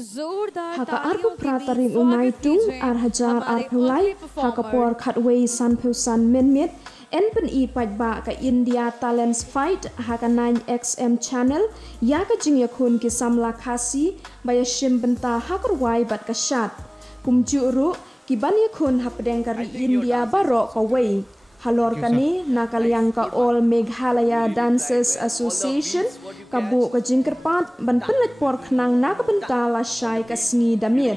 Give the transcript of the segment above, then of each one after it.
जोरदार haka तालियों arpu के pratari बीच unai स्वागत tung कीजिए arhajar हमारे arphulai opening haka performer। por khatwei san pheusan menmet en pen I pajba ka India Talents Fight haka 9XM channel ya ka jingya khun ki samla khasi baya shim benta hakar wai bat ka shat kumju ru ki banya khun hapdeng ka India baro ka wei halor kani nakaliang ka All Meghalaya Dancers Association kabu ka jingkerpat ban pelet por khnang na ka benta la shai ka sngi damir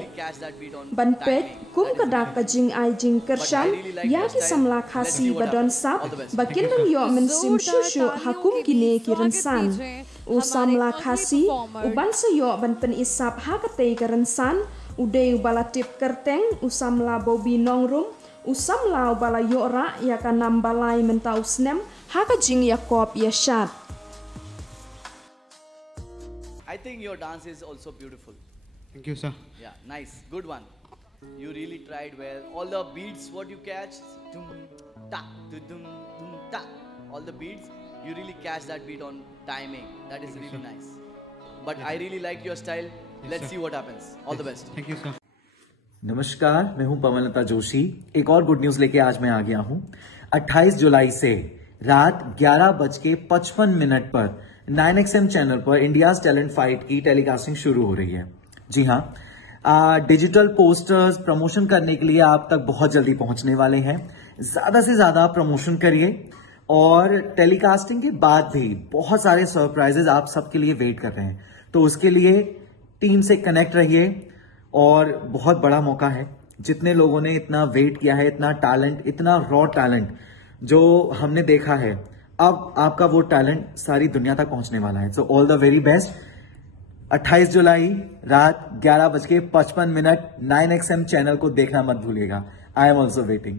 ban pet kum ka dak ka jing ai jing kershan ya ki samla khasi badon sap bakin dang yo men sim shushu hakum kine ki rensan u samla khasi u ban sa yo ban pen isap ha ka tei ka rensan u dei bala tip kerteng u samla bobi nongrum usam lau bala yora ya ka nam balai mentau snem haka jing ya kop ya shat. I think your dance is also beautiful. Thank you, sir. Yeah, nice, good one. You really tried well. All the beats what you catch, dum ta, dum ta, all the beats, you really catch that beat on timing. That is really nice. But I really like your style. Let's see what happens. All the best. Thank you, sir. नमस्कार, मैं हूं पवनलता जोशी। एक और good news लेके आज मैं आ गया हूं। 28 जुलाई से रात 11:55 पर 9XM चैनल पर इंडियाज टैलेंट फाइट की टेलीकास्टिंग शुरू हो रही है। जी हां, डिजिटल पोस्टर्स प्रमोशन करने के लिए आप तक बहुत जल्दी पहुंचने वाले हैं। ज्यादा से ज्यादा प्रमोशन करिए और टेलीकास्टिंग के बाद भी बहुत सारे सरप्राइजेज आप सबके लिए वेट कर रहे हैं। तो उसके लिए टीम से कनेक्ट रहिए और बहुत बड़ा मौका है। जितने लोगों ने इतना वेट किया है, इतना टैलेंट, इतना रॉ टैलेंट जो हमने देखा है, अब आपका वो टैलेंट सारी दुनिया तक पहुंचने वाला है। So all the very best. 28 जुलाई रात 11:55 9XM चैनल को देखना मत भूलिएगा। I am also waiting.